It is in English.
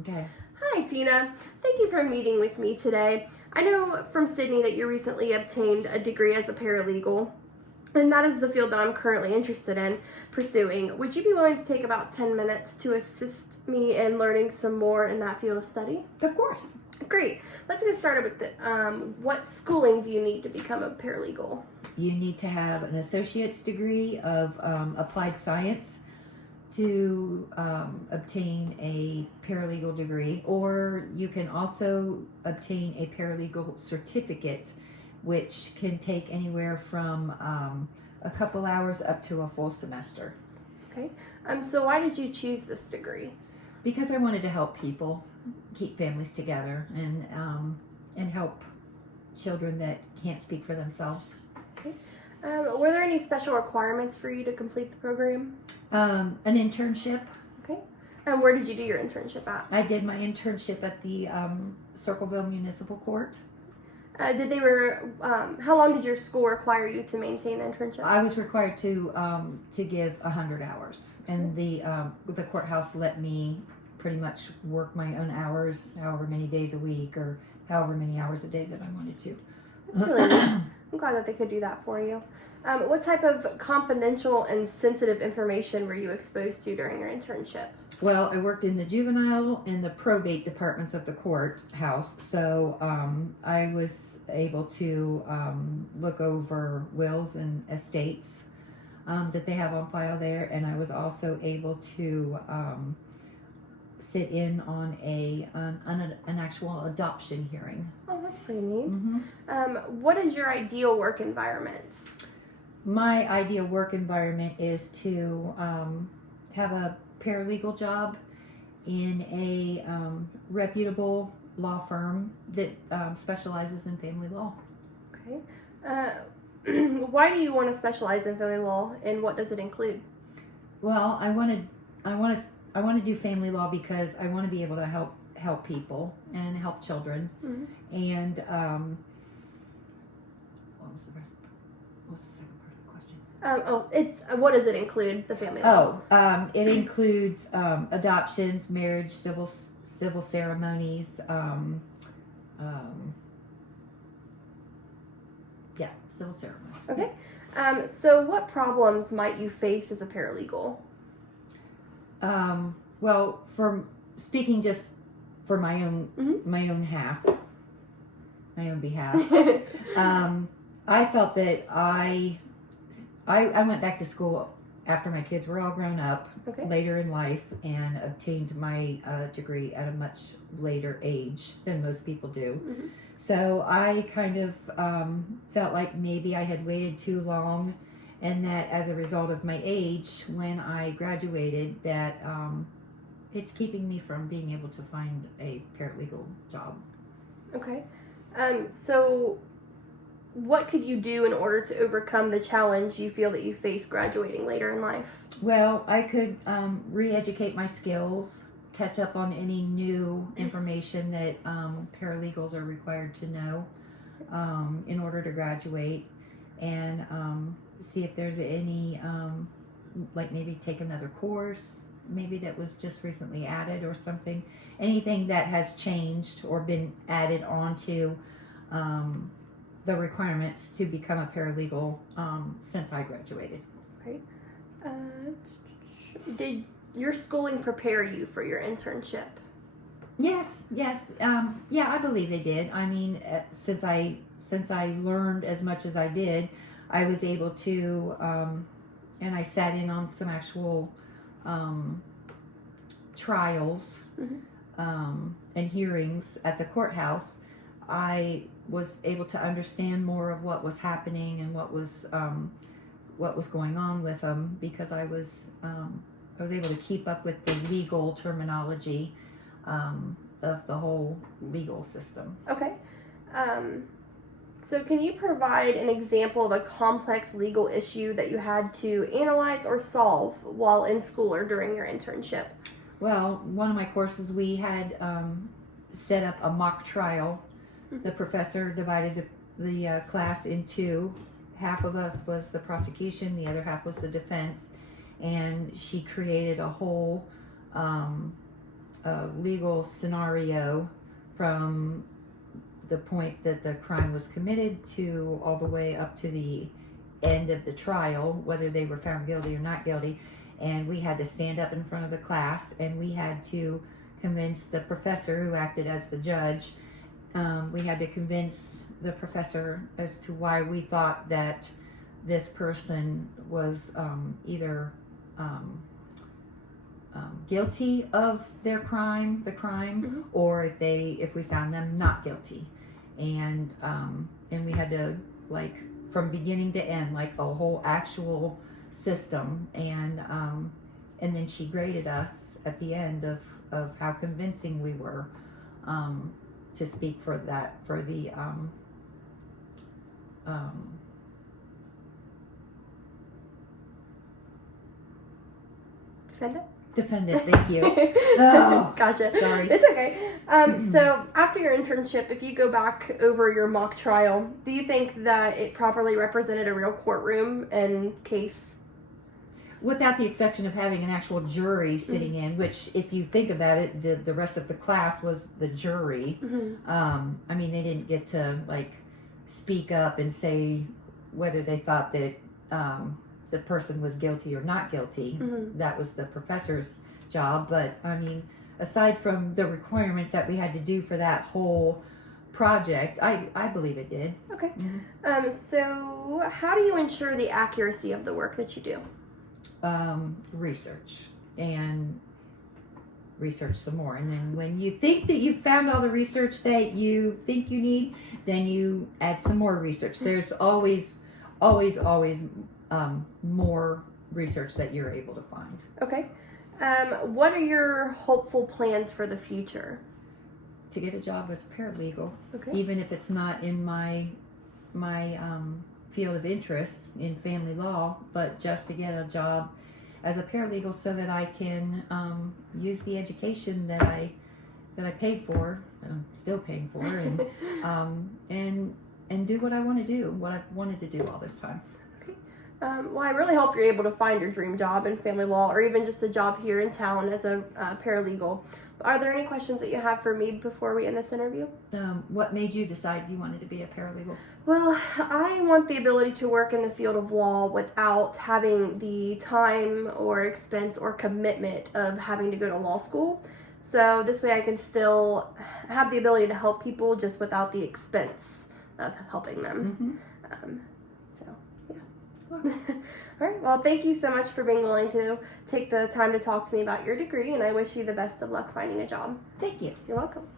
Okay. Hi, Tina. Thank you for meeting with me today. I know from Sydney that you recently obtained a degree as a paralegal, and that is the field that I'm currently interested in pursuing. Would you be willing to take about 10 minutes to assist me in learning some more in that field of study? Of course. Great. Let's get started with what schooling do you need to become a paralegal? You need to have an associate's degree of applied science to obtain a paralegal degree, or you can also obtain a paralegal certificate, which can take anywhere from a couple hours up to a full semester. Okay. So why did you choose this degree? Because I wanted to help people keep families together and help children that can't speak for themselves. Okay. Were there any special requirements for you to complete the program? An internship. Okay. And where did you do your internship at? I did my internship at the Circleville Municipal Court. How long did your school require you to maintain the internship? I was required to give 100 hours, and the courthouse let me pretty much work my own hours, however many days a week or however many hours a day that I wanted to. That's really neat. I'm glad that they could do that for you. What type of confidential and sensitive information were you exposed to during your internship? Well, I worked in the juvenile and the probate departments of the courthouse, so I was able to look over wills and estates that they have on file there, and I was also able to sit in on an actual adoption hearing. Oh, that's pretty neat. Mm-hmm. What is your ideal work environment? My ideal work environment is to have a paralegal job in a reputable law firm that specializes in family law. Okay. Why do you want to specialize in family law, and what does it include? Well, I want to do family law because I want to be able to help people and help children. Mm-hmm. And what's the second part of the question? It's what does it include? The family law. It includes adoptions, marriage, civil ceremonies. Civil ceremonies. Okay. So what problems might you face as a paralegal? Well, from speaking just for my own my own behalf, I felt that I went back to school after my kids were all grown up, later in life, and obtained my degree at a much later age than most people do. Mm-hmm. So I kind of felt like maybe I had waited too long, and that as a result of my age, when I graduated, that it's keeping me from being able to find a paralegal job. Okay. So what could you do in order to overcome the challenge you feel that you face graduating later in life? Well, I could re-educate my skills, catch up on any new information that paralegals are required to know in order to graduate, and see if there's any, like maybe take another course, maybe that was just recently added or something. Anything that has changed or been added onto the requirements to become a paralegal since I graduated. Okay. Did your schooling prepare you for your internship? Yes. I believe they did. I mean, since I learned as much as I did, I was able to, and I sat in on some actual trials and hearings at the courthouse. I was able to understand more of what was happening and what was going on with them, because I was able to keep up with the legal terminology of the whole legal system. Okay. So can you provide an example of a complex legal issue that you had to analyze or solve while in school or during your internship? Well, one of my courses, we had set up a mock trial. The professor divided the class in two. Half of us was the prosecution, the other half was the defense, and she created a whole a legal scenario from the point that the crime was committed to all the way up to the end of the trial, whether they were found guilty or not guilty. And we had to stand up in front of the class, and we had to convince the professor who acted as the judge. We had to convince the professor as to why we thought that this person was either guilty of the crime, Mhm. or if we found them not guilty. And we had to, like, from beginning to end, like a whole actual system. And then she graded us at the end of how convincing we were, to speak for the Defendant? defendant. Thank you. Oh, Gotcha. sorry. It's okay. So after your internship, if you go back over your mock trial, do you think that it properly represented a real courtroom and case? Without the exception of having an actual jury sitting in, which, if you think about it, the rest of the class was the jury. I mean, they didn't get to, like, speak up and say whether they thought that the person was guilty or not guilty. That was the professor's job. But I mean, aside from the requirements that we had to do for that whole project, I believe it did. Okay. So how do you ensure the accuracy of the work that you do? Research and research some more. And then when you think that you've found all the research that you think you need, then you add some more research. There's always more research that you're able to find. Okay. What are your hopeful plans for the future? To get a job as a paralegal, Okay. even if it's not in my field of interest in family law, but just to get a job as a paralegal so that I can use the education that I paid for, and I'm still paying for, and do what I want to do, what I've wanted to do all this time. Well, I really hope you're able to find your dream job in family law, or even just a job here in town as a paralegal. Are there any questions that you have for me before we end this interview? What made you decide you wanted to be a paralegal? Well, I want the ability to work in the field of law without having the time or expense or commitment of having to go to law school. So this way I can still have the ability to help people just without the expense of helping them. So, yeah. All right. Well, thank you so much for being willing to take the time to talk to me about your degree, and I wish you the best of luck finding a job. Thank you. You're welcome.